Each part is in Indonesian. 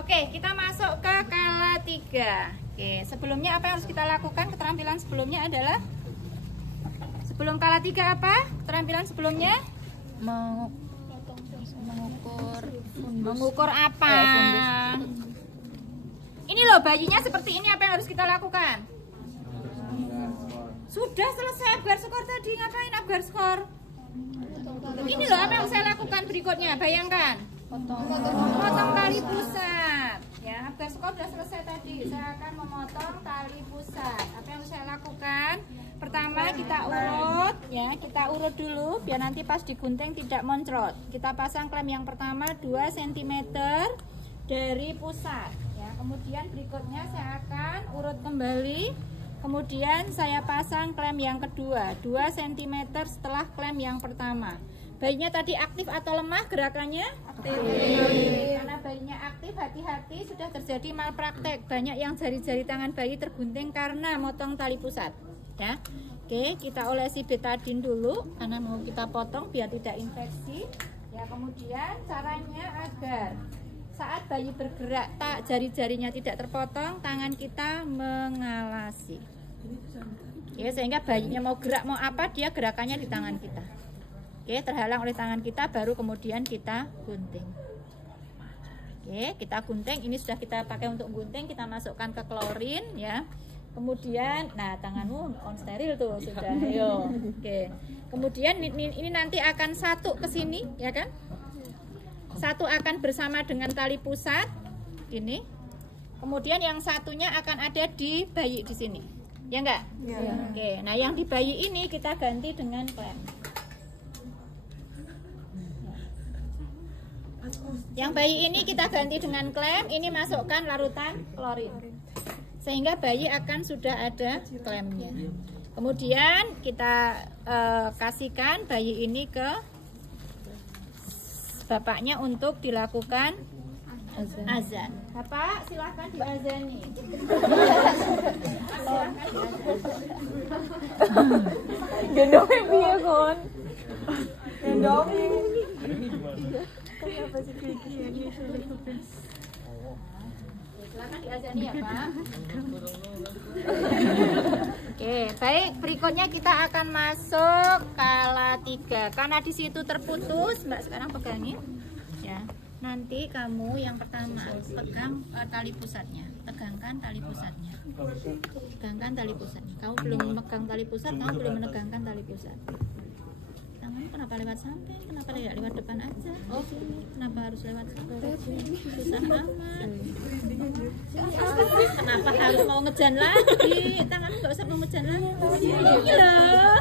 Oke, kita masuk ke kala 3. Oke, sebelumnya apa yang harus kita lakukan? Keterampilan sebelumnya adalah sebelum kala 3 apa? Keterampilan sebelumnya mengukur apa? Ini loh bayinya seperti ini, apa yang harus kita lakukan? Sudah selesai Abgar skor tadi, ngapain Abgar skor? Ini loh apa yang saya lakukan berikutnya, bayangkan. Memotong tali pusat. Ya, Abgar skor sudah selesai tadi. Saya akan memotong tali pusat. Apa yang saya lakukan? Pertama kita urut, ya, kita urut dulu biar nanti pas digunting tidak moncrot. Kita pasang klem yang pertama 2 cm dari pusat. Ya, kemudian berikutnya saya akan urut kembali. Kemudian saya pasang klem yang kedua 2 cm setelah klem yang pertama. Bayinya tadi aktif atau lemah gerakannya? Aktif. Karena bayinya aktif, hati-hati sudah terjadi malpraktek. Banyak yang jari-jari tangan bayi tergunting karena motong tali pusat. Ya. Oke, kita olesi betadine dulu karena mau kita potong biar tidak infeksi. Ya, kemudian caranya agar saat bayi bergerak tak jari-jarinya tidak terpotong, tangan kita mengalasi. Ya, sehingga bayinya mau gerak mau apa dia gerakannya di tangan kita. Oke, terhalang oleh tangan kita baru kemudian kita gunting. Oke, kita gunting. Ini sudah kita pakai untuk gunting, kita masukkan ke klorin ya. Kemudian, nah tanganmu on steril tuh sudah. Ayo. Oke. Kemudian ini nanti akan satu ke sini ya kan? Satu akan bersama dengan tali pusat ini. Kemudian yang satunya akan ada di bayi di sini. Ya enggak? Ya. Oke. Nah, yang di bayi ini kita ganti dengan klem. Yang bayi ini kita ganti dengan klem, ini masukkan larutan klorin. Sehingga bayi akan sudah ada klemnya. Kemudian kita kasihkan bayi ini ke bapaknya untuk dilakukan azan. Bapak silahkan diazani. Gendongnya piye kon? Gendongnya. Silakan diazani ya Pak. Oke, baik. Berikutnya kita akan masuk kala 3. Karena di situ terputus, Mbak sekarang pegangin. Ya. Nanti kamu yang pertama pegang tali pusatnya, tegangkan tali pusatnya. Tegangkan tali pusatnya. Kamu belum memegang tali pusat, kamu belum menegangkan tali pusat. Tanganmu kenapa lewat samping? Kenapa tidak lewat depan aja? Oh sini, kenapa harus lewat samping? Susah amat. Kenapa harus mau ngejan lagi? Tanganmu nggak usah mau ngejan lagi. Ini loh.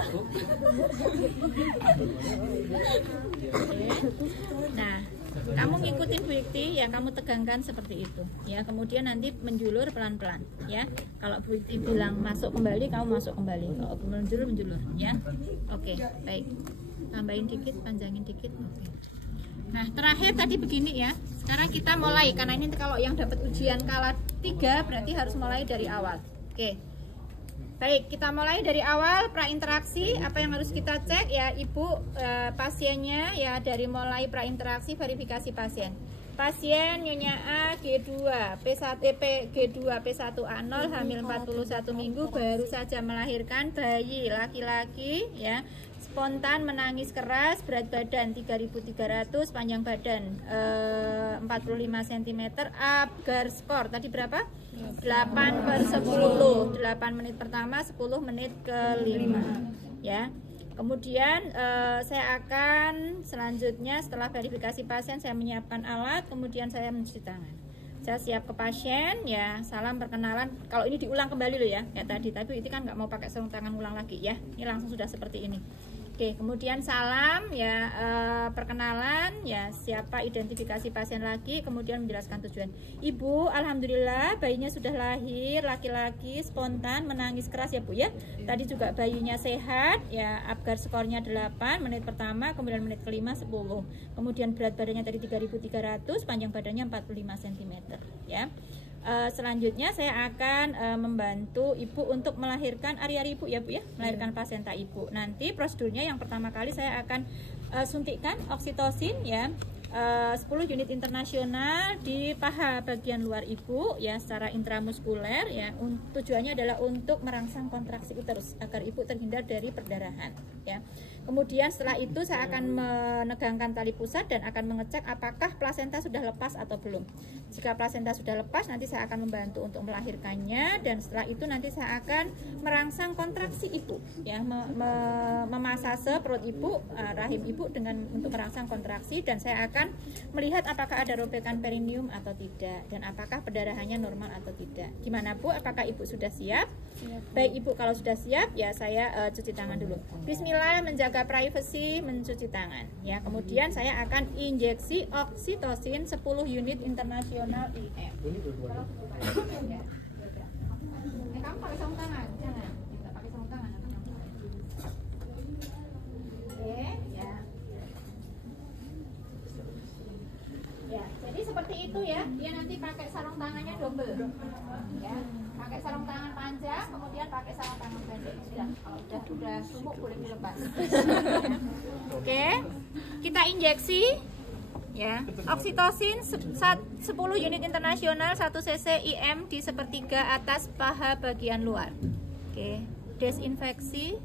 Nah, kamu ngikutin Bu Ikti ya, kamu tegangkan seperti itu ya. Kemudian nanti menjulur pelan-pelan ya. Kalau Bu Ikti bilang masuk kembali, kamu masuk kembali. Kalau menjulur ya. Oke, baik. Tambahin dikit, panjangin dikit. Oke. Nah, terakhir tadi begini ya. Sekarang kita mulai karena ini kalau yang dapat ujian kala 3 berarti harus mulai dari awal. Oke. Baik, kita mulai dari awal prainteraksi. Apa yang harus kita cek ya, Ibu pasiennya ya, dari mulai prainteraksi verifikasi pasien. Pasien Nyonya A G2 P1 G2 P1A0 hamil 41 minggu baru saja melahirkan, bayi laki-laki ya. Spontan menangis keras, berat badan 3.300, panjang badan 45 cm, Abgar skor tadi berapa? 8/10, 8 menit pertama, 10 menit ke-5 ya. Kemudian saya akan selanjutnya setelah verifikasi pasien saya menyiapkan alat, kemudian saya mencuci tangan. Saya siap ke pasien ya, salam perkenalan. Kalau ini diulang kembali loh ya, kayak tadi. Tapi itu kan nggak mau pakai sarung tangan ulang lagi ya. Ini langsung sudah seperti ini. Oke, kemudian salam ya, perkenalan ya, siapa identifikasi pasien lagi, kemudian menjelaskan tujuan. Ibu, alhamdulillah bayinya sudah lahir, laki-laki, spontan, menangis keras ya Bu ya. Tadi juga bayinya sehat ya, Abgar skornya 8, menit pertama, kemudian menit ke-5 10. Kemudian berat badannya tadi 3.300, panjang badannya 45 cm ya. Selanjutnya saya akan membantu Ibu untuk melahirkan ari-ari Ibu ya Bu ya, melahirkan plasenta Ibu. Nanti prosedurnya yang pertama kali saya akan suntikkan oksitosin ya. 10 unit internasional di paha bagian luar ibu ya secara intramuskuler ya. Tujuannya adalah untuk merangsang kontraksi uterus agar ibu terhindar dari perdarahan ya. Kemudian setelah itu saya akan menegangkan tali pusat dan akan mengecek apakah plasenta sudah lepas atau belum. Jika plasenta sudah lepas, nanti saya akan membantu untuk melahirkannya, dan setelah itu nanti saya akan merangsang kontraksi ibu ya, memasase perut ibu, rahim ibu dengan untuk merangsang kontraksi, dan saya akan melihat apakah ada robekan perineum atau tidak dan apakah perdarahannya normal atau tidak. Gimana Bu? Apakah ibu sudah siap? Baik ibu, kalau sudah siap ya saya cuci tangan dulu. Bismillah, menjaga privasi, mencuci tangan ya. Kemudian saya akan injeksi oksitosin 10 unit internasional IM. Kamu pakai sarung tangan? Jangan. Tidak pakai sarung tangan. Oke, ya. Ya, jadi seperti itu ya. Dia nanti pakai sarung tangannya double. Ya. Pakai sarung tangan panjang, kemudian pakai sarung tangan pendek. Kalau udah sumuk boleh dilepas. Oke, kita injeksi ya oksitosin 10 unit internasional 1 cc IM di sepertiga atas paha bagian luar. Oke, desinfeksi,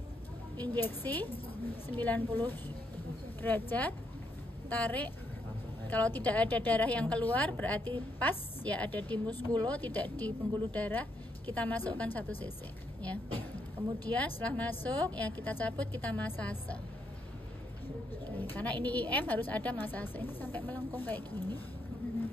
injeksi 90 derajat, tarik. Kalau tidak ada darah yang keluar berarti pas ya, ada di muskulo, tidak di pembuluh darah. Kita masukkan 1 cc ya. Kemudian setelah masuk ya kita cabut, kita masase. Oke, karena ini IM harus ada masase. Ini sampai melengkung kayak gini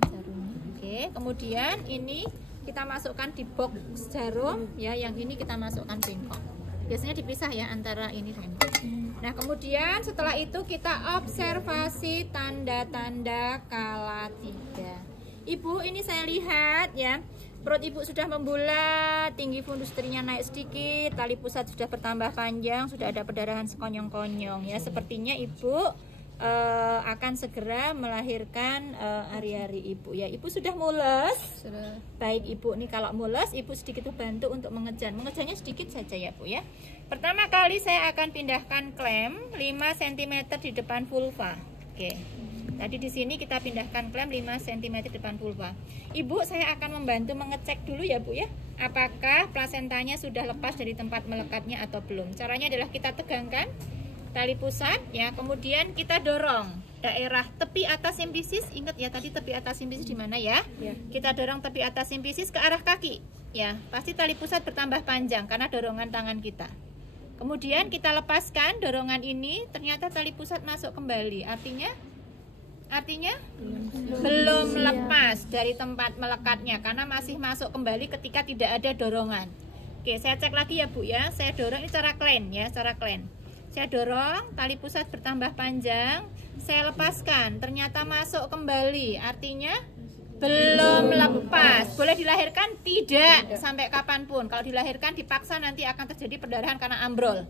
jarumnya. Oke, kemudian ini kita masukkan di box jarum ya, yang ini kita masukkan bengkok. Biasanya dipisah ya antara ini dan ini. Nah, kemudian setelah itu kita observasi tanda-tanda kala 3. Ibu, ini saya lihat ya, perut ibu sudah membulat, tinggi fundus terinya naik sedikit, tali pusat sudah bertambah panjang, sudah ada perdarahan sekonyong-konyong ya. Sepertinya ibu akan segera melahirkan hari-hari ibu ya. Ibu sudah mules. Baik ibu, nih kalau mules ibu sedikit bantu untuk mengejan. Mengejannya sedikit saja ya Bu ya. Pertama kali saya akan pindahkan klem 5 cm di depan vulva. Oke. Tadi di sini kita pindahkan klem 5 cm di depan vulva. Ibu, saya akan membantu mengecek dulu ya Bu ya, apakah plasentanya sudah lepas dari tempat melekatnya atau belum. Caranya adalah kita tegangkan tali pusat ya, kemudian kita dorong daerah tepi atas simpisis. Ingat ya tadi tepi atas simpisis di mana ya? Kita dorong tepi atas simpisis ke arah kaki ya. Pasti tali pusat bertambah panjang karena dorongan tangan kita. Kemudian kita lepaskan dorongan ini, ternyata tali pusat masuk kembali. Artinya belum lepas dari tempat melekatnya karena masih masuk kembali ketika tidak ada dorongan. Oke, saya cek lagi ya Bu ya. Saya dorong ini cara clean ya, cara clean. Saya dorong, tali pusat bertambah panjang, saya lepaskan, ternyata masuk kembali, artinya belum lepas. Boleh dilahirkan? Tidak, sampai kapanpun. Kalau dilahirkan dipaksa nanti akan terjadi perdarahan karena ambrol.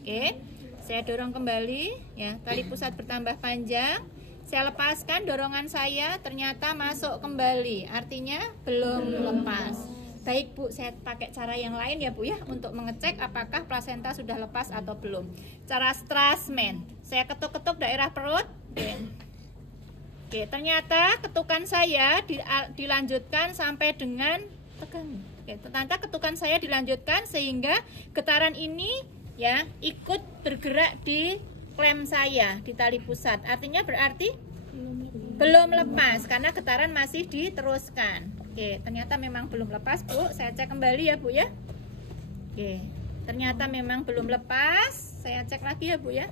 Oke, saya dorong kembali, ya, tali pusat bertambah panjang, saya lepaskan dorongan saya, ternyata masuk kembali, artinya belum lepas. Baik Bu, saya pakai cara yang lain ya Bu ya, untuk mengecek apakah plasenta sudah lepas atau belum. Cara Strassman, saya ketuk-ketuk daerah perut. Oke, ternyata ketukan saya dilanjutkan sampai dengan tegang. Oke, ternyata ketukan saya dilanjutkan sehingga getaran ini ya ikut bergerak di klem saya di tali pusat. Artinya berarti belum lepas karena getaran masih diteruskan. Oke, ternyata memang belum lepas Bu. Saya cek kembali ya Bu ya. Oke, ternyata memang belum lepas. Saya cek lagi ya Bu ya.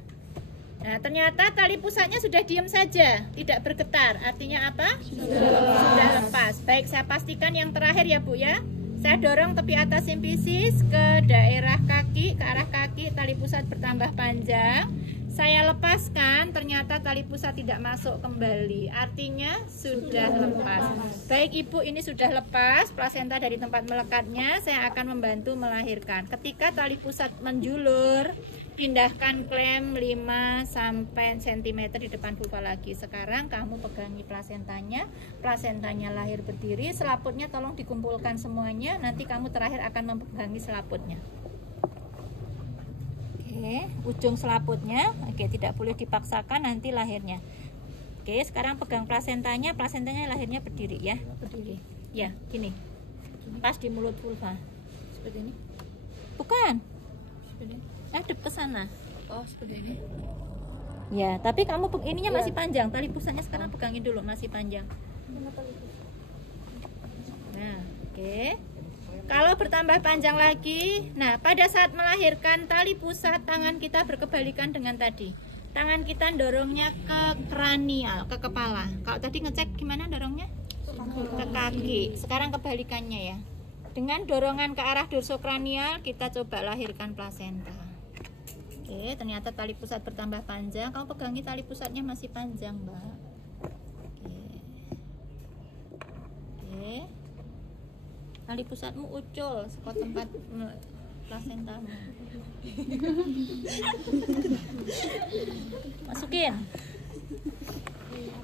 Nah, ternyata tali pusatnya sudah diam saja, tidak bergetar. Artinya apa? Sudah lepas. Baik, saya pastikan yang terakhir ya Bu ya. Saya dorong tepi atas simpisis ke daerah kaki, ke arah kaki, tali pusat bertambah panjang. Saya lepaskan, ternyata tali pusat tidak masuk kembali. Artinya sudah lepas. Baik Ibu, ini sudah lepas plasenta dari tempat melekatnya. Saya akan membantu melahirkan. Ketika tali pusat menjulur, pindahkan klem 5 cm di depan vulva lagi. Sekarang kamu pegangi plasentanya. Plasentanya lahir berdiri. Selaputnya tolong dikumpulkan semuanya. Nanti kamu terakhir akan memegangi selaputnya. Oke, ujung selaputnya, oke, tidak boleh dipaksakan nanti lahirnya. Oke, sekarang pegang plasentanya. Plasentanya lahirnya berdiri ya. Berdiri. Ya, gini. Pas di mulut vulva. Seperti ini. Bukan. Seperti ini. Hadap ke sana. Oh, seperti ini. Ya, tapi kamu ininya masih panjang. Tali pusatnya sekarang pegangin dulu, masih panjang. Nah, oke. Kalau bertambah panjang lagi, nah pada saat melahirkan tali pusat tangan kita berkebalikan dengan tadi. Tangan kita dorongnya ke kranial, ke kepala. Kalau tadi ngecek gimana dorongnya? Ke kaki. Sekarang kebalikannya ya. Dengan dorongan ke arah dorsokranial kita coba lahirkan plasenta. Oke, ternyata tali pusat bertambah panjang. Kamu pegangi tali pusatnya masih panjang, Mbak. Oke. Tali pusatmu ucul saka tempat plasentamu. Masukin.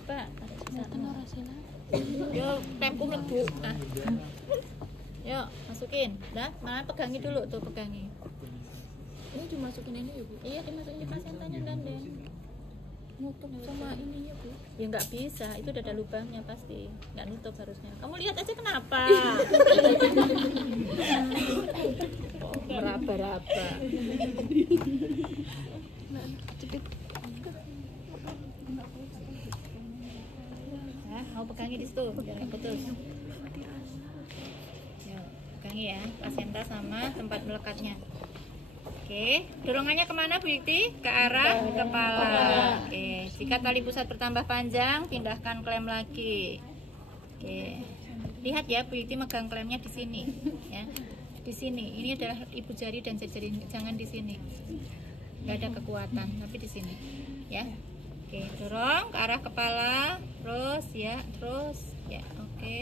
Apa? Yo, tempu mlebu. Nah. Yuk, masukin. Dah, mana pegangi dulu tuh, pegangi. Ini dimasukin ini ya, Bu? Iya, dimasukin di plasentanya gandeng. Nutup sama ininya, Bu. Ya nggak bisa, itu udah ada lubangnya pasti. Nggak nutup harusnya. Kamu lihat aja kenapa? Meraba-raba. Nah, mau pegangi di situ, jangan putus. Yuk, pegangi ya, plasenta sama tempat melekatnya. Oke, dorongannya kemana Bu Yukti? Ke arah kepala. Oke, jika tali pusat bertambah panjang, pindahkan klem lagi. Oke, lihat ya Bu Yukti megang klemnya di sini, ya, di sini. Ini adalah ibu jari dan jari, jangan di sini. Gak ada kekuatan, tapi di sini, ya. Oke, dorong ke arah kepala, terus ya, oke,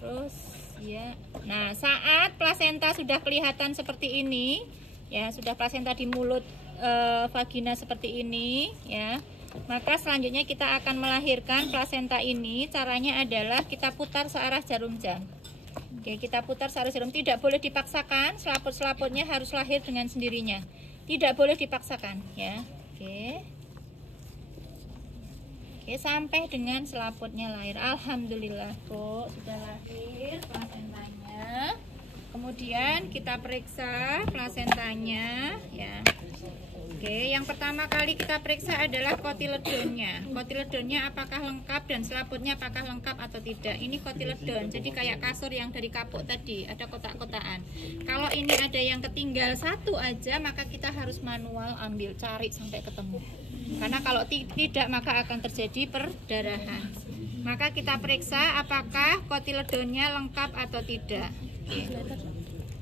terus ya. Nah, saat plasenta sudah kelihatan seperti ini. Ya, sudah plasenta di mulut vagina seperti ini ya. Maka selanjutnya kita akan melahirkan plasenta ini. Caranya adalah kita putar searah jarum jam. Oke, kita putar searah jarum. Tidak boleh dipaksakan. Selaput-selaputnya harus lahir dengan sendirinya. Tidak boleh dipaksakan ya. Oke. Oke, sampai dengan selaputnya lahir. Alhamdulillah, Bu, sudah lahir plasentanya. Kemudian kita periksa plasentanya ya. Oke, yang pertama kali kita periksa adalah kotiledonnya. Kotiledonnya apakah lengkap dan selaputnya apakah lengkap atau tidak. Ini kotiledon, jadi kayak kasur yang dari kapuk tadi, ada kotak-kotakan. Kalau ini ada yang ketinggal satu aja, maka kita harus manual ambil, cari sampai ketemu. Karena kalau tidak maka akan terjadi perdarahan. Maka kita periksa apakah kotiledonnya lengkap atau tidak.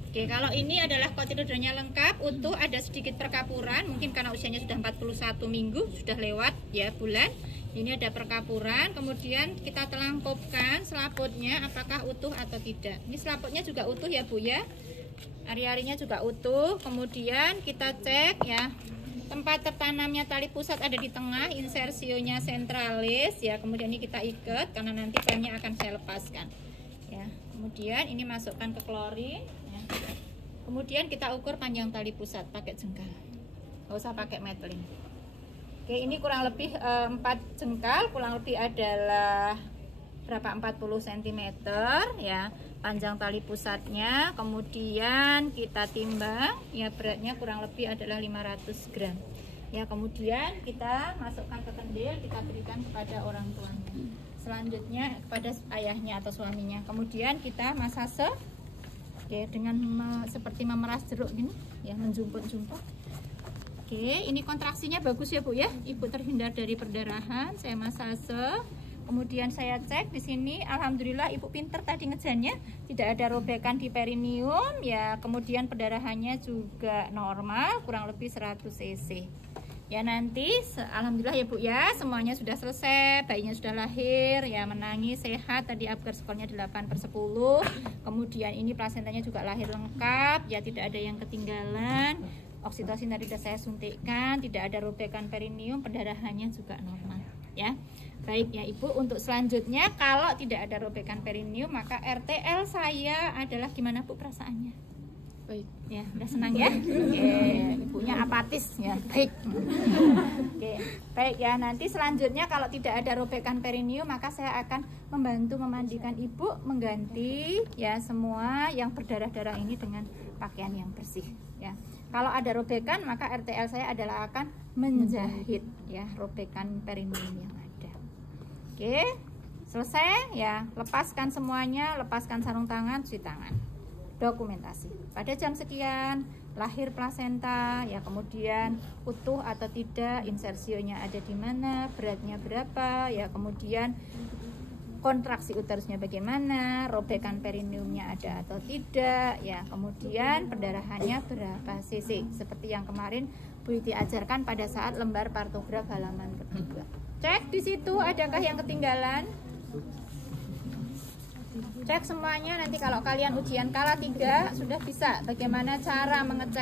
Oke, kalau ini adalah kotiledonnya lengkap, utuh, ada sedikit perkapuran, mungkin karena usianya sudah 41 minggu, sudah lewat ya bulan. Ini ada perkapuran, kemudian kita telangkupkan selaputnya apakah utuh atau tidak. Ini selaputnya juga utuh ya Bu ya. Ari-arinya juga utuh. Kemudian kita cek ya. Tempat tertanamnya tali pusat ada di tengah, insersionya sentralis ya. Kemudian ini kita ikat karena nanti klemnya akan saya lepaskan. Ya. Kemudian ini masukkan ke klorin ya. Kemudian kita ukur panjang tali pusat pakai jengkal, nggak usah pakai metling. Oke, ini kurang lebih 4 jengkal, kurang lebih adalah berapa, 40 cm ya panjang tali pusatnya. Kemudian kita timbang ya, beratnya kurang lebih adalah 500 gram ya. Kemudian kita masukkan ke kendil, kita berikan kepada orang tuanya, selanjutnya kepada ayahnya atau suaminya. Kemudian kita masase oke, dengan seperti memeras jeruk gini ya, menjumput-jumput. Oke, ini kontraksinya bagus ya Bu ya. Ibu terhindar dari perdarahan. Saya masase, kemudian saya cek di sini. Alhamdulillah Ibu pinter tadi ngejannya, tidak ada robekan di perineum ya. Kemudian perdarahannya juga normal, kurang lebih 100 cc. Ya, nanti alhamdulillah ya Bu ya, semuanya sudah selesai, bayinya sudah lahir ya, menangis sehat, tadi Apgar skornya 8/10. Kemudian ini plasentanya juga lahir lengkap ya, tidak ada yang ketinggalan. Oksitosin tadi sudah saya suntikkan, tidak ada robekan perineum, perdarahannya juga normal ya. Baik ya Ibu, untuk selanjutnya kalau tidak ada robekan perineum maka RTL saya adalah gimana Bu perasaannya? Baik. Ya, udah senang ya? Oke, ibunya apatis ya. Baik. Oke, baik ya. Nanti selanjutnya kalau tidak ada robekan perineum, maka saya akan membantu memandikan ibu, mengganti ya semua yang berdarah-darah ini dengan pakaian yang bersih ya. Kalau ada robekan, maka RTL saya adalah akan menjahit ya robekan perineum yang ada. Oke, selesai ya. Lepaskan semuanya, lepaskan sarung tangan, cuci tangan. Dokumentasi pada jam sekian lahir plasenta ya, kemudian utuh atau tidak, insersionya ada di mana, beratnya berapa ya, kemudian kontraksi uterusnya bagaimana, robekan perineumnya ada atau tidak ya, kemudian perdarahannya berapa cc seperti yang kemarin Bu Iti ajarkan pada saat lembar partograf halaman kedua. Cek di situ adakah yang ketinggalan. Cek semuanya, nanti kalau kalian ujian kala 3 sudah bisa bagaimana cara mengecek